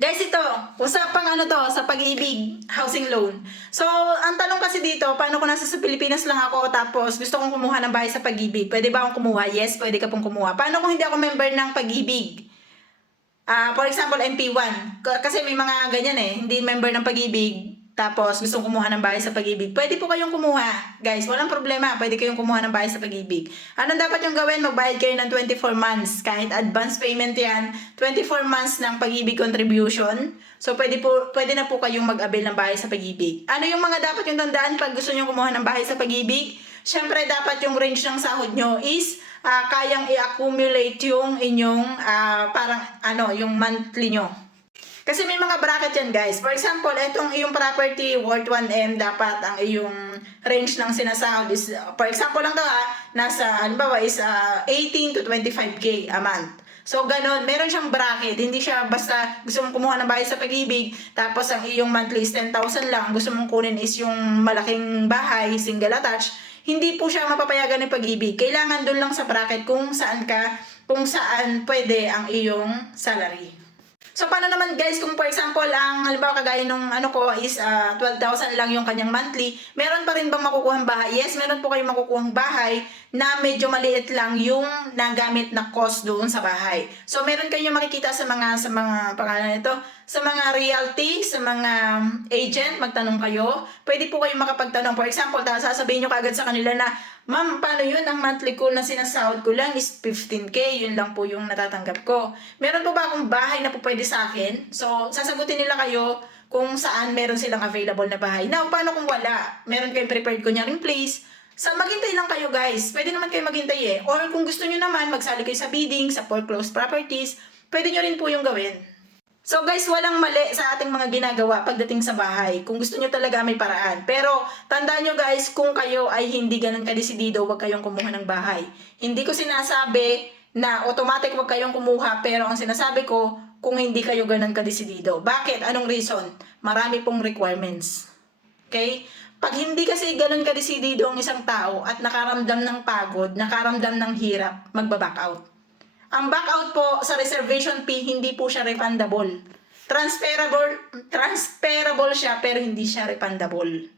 Guys, ito, usapang ano to, sa pag-ibig, housing loan. So, ang tanong kasi dito, paano kung nasa sa Pilipinas lang ako, tapos gusto kong kumuha ng bahay sa pag-ibig? Pwede ba akong kumuha? Yes, pwede ka pong kumuha. Paano kung hindi ako member ng pag-ibig? For example, MP1. Kasi may mga ganyan hindi member ng pag-ibig, tapos gustong kumuha ng bahay sa pag-ibig. Pwede po kayong kumuha. Guys, walang problema. Pwede kayong kumuha ng bahay sa pag-ibig. Anong dapat yung gawin? Magbayad kayo ng 24 months. Kahit advance payment yan, 24 months ng pag-ibig contribution. So, pwede na po kayong mag-avail ng bahay sa pag-ibig. Ano yung mga dapat yung tandaan pag gusto nyo kumuha ng bahay sa pag-ibig? Siyempre, dapat yung range ng sahod nyo is kayang i-accumulate yung inyong yung monthly nyo. Kasi may mga bracket yan, guys. For example, itong iyong property worth 1M, dapat ang iyong range ng sinasahod is, for example lang to nasa, halimbawa is 18 to 25K a month. So, ganun. Meron siyang bracket. Hindi siya basta gusto mong kumuha ng bahay sa pag-ibig, tapos ang iyong monthly is 10,000 lang. Gusto mong kunin is yung malaking bahay, single attached. Hindi po siya mapapayagan ng pag-ibig. Kailangan doon lang sa bracket kung saan pwede ang iyong salary. So, paano naman guys, kung for example, ang halimbawa kagaya nung ko is 12,000 lang yung kanyang monthly, meron pa rin bang makukuhang bahay? Yes, meron po kayong makukuhang bahay na medyo maliit lang yung nagamit na cost doon sa bahay. So, meron kayong makikita sa mga pangalan nito, sa mga realty, sa mga agent, magtanong kayo. Pwede po kayong makapagtanong. For example, sasabihin nyo kaagad sa kanila na, ma'am, paano yun? Ang monthly ko na sinasahod ko lang is 15K. Yun lang po yung natatanggap ko. Meron po ba akong bahay na po pwede sa akin? So, sasagutin nila kayo kung saan meron silang available na bahay. Now, paano kung wala? Meron kayong prepared kunyaring place. So, maghintay lang kayo guys. Pwede naman kayo maghintay Or kung gusto nyo naman, magsali kayo sa bidding, sa foreclosed properties, pwede nyo rin po yung gawin. So guys, walang mali sa ating mga ginagawa pagdating sa bahay. Kung gusto nyo talaga may paraan. Pero tandaan nyo guys, kung kayo ay hindi ganun kadesidido, huwag kayong kumuha ng bahay. Hindi ko sinasabi na automatic huwag kayong kumuha, pero ang sinasabi ko, kung hindi kayo ganun kadesidido. Bakit? Anong reason? Marami pong requirements. Okay? Pag hindi kasi ganun kadesidido ang isang tao at nakaramdam ng pagod, nakaramdam ng hirap, magbaback out. Ang back out po sa reservation fee, hindi po siya refundable. Transferable siya pero hindi siya refundable.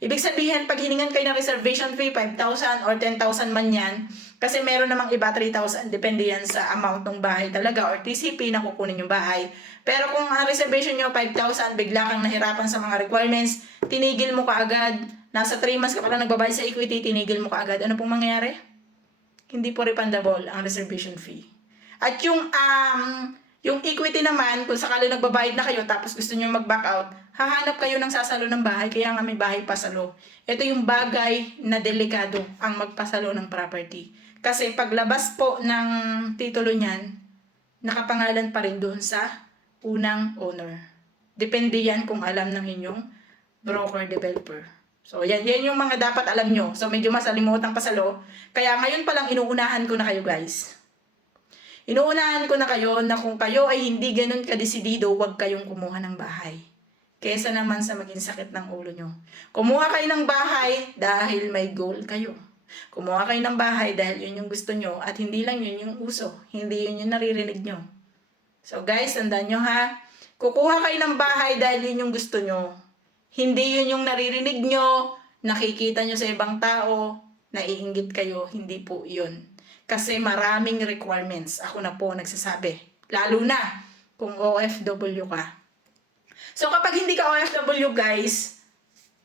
Ibig sabihin, pag hiningan kayo ng reservation fee, 5,000 or 10,000 man yan, kasi meron namang iba 3,000, depende yan sa amount ng bahay talaga or TCP na kukunin yung bahay. Pero kung ang reservation nyo 5,000, bigla kang nahirapan sa mga requirements, tinigil mo kaagad, nasa 3 months ka pala nagbabayad sa equity, tinigil mo kaagad, ano pong mangyayari? Hindi po refundable ang reservation fee. At yung equity naman, kung sakali nagbabayad na kayo tapos gusto nyo mag-back out, hahanap kayo ng sasalo ng bahay, kaya nga may bahay pasalo. Ito yung bagay na delikado ang magpasalo ng property. Kasi paglabas po ng titulo niyan, nakapangalan pa rin doon sa unang owner. Depende yan kung alam ng inyong broker-developer. So, yan yung mga dapat alam nyo. So, medyo masalimutan pasalo. Kaya ngayon pa lang inuunahan ko na kayo guys. Inuunahan ko na kayo na kung kayo ay hindi ganun kadesidido, huwag kayong kumuha ng bahay. Kesa naman sa maging sakit ng ulo nyo. Kumuha kayo ng bahay dahil may goal kayo. Kumuha kayo ng bahay dahil yun yung gusto nyo at hindi lang yun yung uso. Hindi yun yung naririnig nyo. So guys, tandaan nyo kukuha kayo ng bahay dahil yun yung gusto nyo. Hindi yun yung naririnig nyo, nakikita nyo sa ibang tao, naiinggit kayo, hindi po yun. Kasi maraming requirements, ako na po nagsasabi. Lalo na kung OFW ka. So kapag hindi ka OFW guys,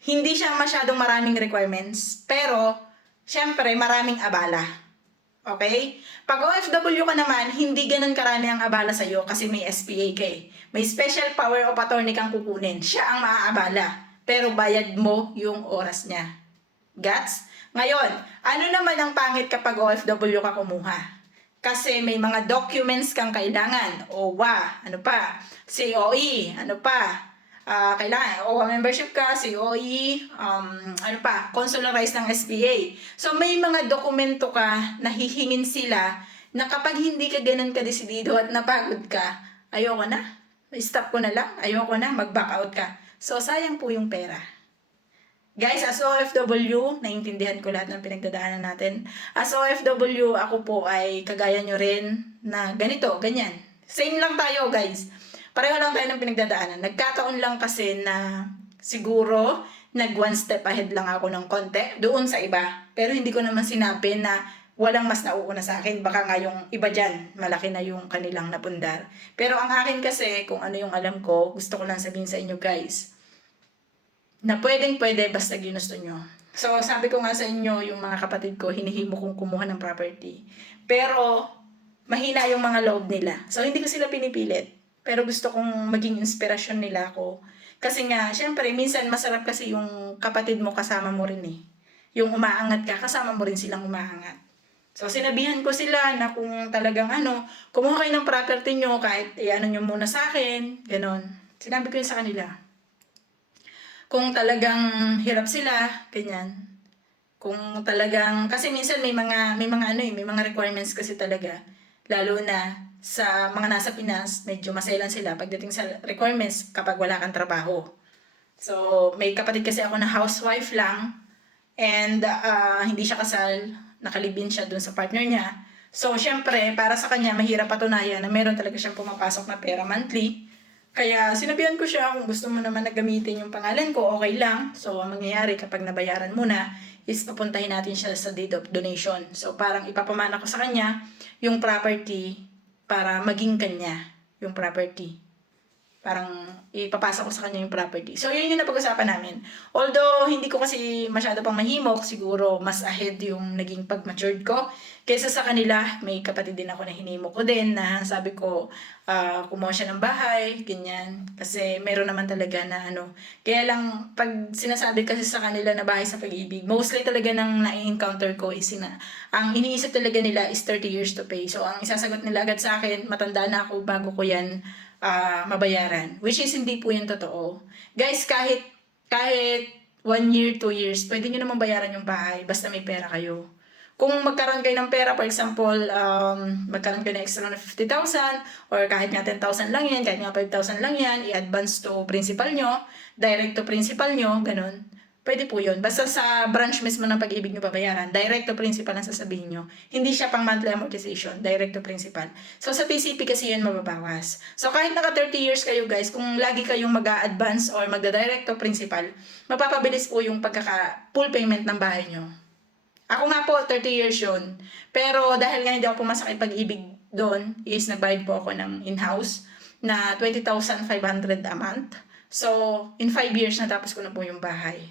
hindi siya masyadong maraming requirements, pero syempre maraming abala. Okay? Pag OFW ka naman, hindi ganun karami ang abala sa'yo kasi may SPA ka May special power of attorney kang kukunin. Siya ang maaabala. Pero bayad mo yung oras niya. Gets? Ngayon, ano naman ang pangit kapag OFW ka kumuha? Kasi may mga documents kang kailangan. OWA, ano pa? COE, ano pa? Kailangan, OWA membership ka, COE, ano pa? Consularized ng SPA. So may mga dokumento ka na hihingin sila na kapag hindi ka ganun kadesidido at napagod ka, ayoko na. Stop ko na lang. Ayoko na. Mag-back out ka. So, sayang po yung pera. Guys, as OFW, naiintindihan ko lahat ng pinagdadaanan natin. As OFW, ako po ay kagaya nyo rin na ganito, ganyan. Same lang tayo, guys. pareho lang tayo ng pinagdadaanan. Nagkataon lang kasi na siguro nag one step ahead lang ako ng konti doon sa iba. Pero hindi ko naman sinabi na walang mas nauuna sa akin. Baka nga yung iba dyan, malaki na yung kanilang napundar. Pero ang akin kasi, kung ano yung alam ko, gusto ko lang sabihin sa inyo guys, na pwedeng pwede basta ginusto nyo. So, sabi ko nga sa inyo, yung mga kapatid ko, hinihimo kong kumuha ng property. Pero, mahina yung mga loob nila. So, hindi ko sila pinipilit. Pero gusto kong maging inspirasyon nila ako. Kasi nga, syempre, minsan masarap kasi yung kapatid mo kasama mo rin eh. Yung umaangat ka, kasama mo rin silang umaangat. So, sinabihan ko sila na kung talagang kumuha kayo ng property nyo, kahit ano nyo muna sa akin, ganon. Sinabi ko yun sa kanila. Kung talagang hirap sila, ganyan. Kung talagang, kasi minsan may mga requirements kasi talaga. Lalo na sa mga nasa Pinas, medyo masailan sila pagdating sa requirements kapag wala kang trabaho. So, may kapatid kasi ako na housewife lang, and hindi siya kasal, nakalibin siya dun sa partner niya. So, syempre, para sa kanya, mahirap patunayan na meron talaga siyang pumapasok na pera monthly. Kaya, sinabihan ko siya, kung gusto mo naman na gamitin yung pangalan ko, okay lang. So, ang mangyayari kapag nabayaran mo na, is papuntahin natin siya sa deed of donation. So, parang ipapamana ko sa kanya yung property para maging kanya yung property. Parang ipapasa ko sa kanya yung property. So, yun yung napag-usapan namin. Although, hindi ko kasi masyado pang mahimok, siguro mas ahead yung naging pag-matured ko. Kaysa sa kanila, may kapatid din ako na hinimok ko din na sabi ko, kumuha siya ng bahay, ganyan. Kasi meron naman talaga na Kaya lang, pag sinasabi kasi sa kanila na bahay sa pag-ibig, mostly talaga nang na-encounter ko is ang iniisip talaga nila is 30 years to pay. So, ang isasagot nila agad sa akin, matanda na ako bago ko yan mabayaran. Which is hindi po yun totoo. Guys, kahit 1 year, 2 years, pwede nyo naman bayaran yung bahay basta may pera kayo. Kung magkaroon kayo ng pera, for example, magkaroon kayo ng extra na 50,000 or kahit nga 10,000 lang yan, kahit nga 5,000 lang yan, i-advance to principal nyo, direct to principal nyo, ganun. Pwede po yun. Basta sa branch mismo ng pag-ibig nyo babayaran, direct to principal ang sasabihin nyo. Hindi siya pang monthly amortization, direct to principal. So sa PCP kasi yun mababawas. So kahit naka 30 years kayo guys, kung lagi kayong mag-a-advance or magda-direct to principal, mapapabilis po yung full payment ng bahay nyo. Ako nga po, 30 years yun. Pero dahil nga hindi ako pumasok ang pag-ibig doon, is nagbayad po ako ng in-house na 20,500 a month. So, in 5 years, natapos ko na po yung bahay.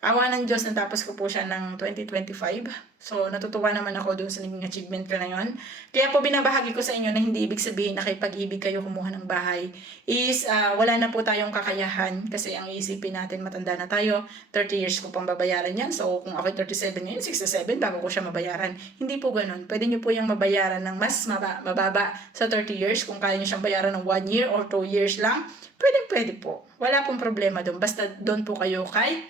Awa ng Diyos, natapos ko po siya ng 2025. So, natutuwa naman ako doon sa naging achievement ko na yun. Kaya po binabahagi ko sa inyo na hindi ibig sabihin na kay pag-ibig kayo kumuha ng bahay is wala na po tayong kakayahan kasi ang iisipin natin matanda na tayo, 30 years ko pang babayaran yan. So, kung ako 37 ngayon, 67 bago ko siya mabayaran. Hindi po ganun. Pwede nyo po yung mabayaran ng mas mababa sa 30 years. Kung kaya nyo siyang bayaran ng 1 year or 2 years lang, pwede po. Wala pong problema doon. Basta doon po kayo kay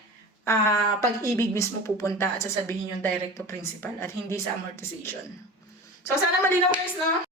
pag-ibig mismo pupunta at sasabihin yung direct to principal at hindi sa amortization. So, sana malinaw guys, no?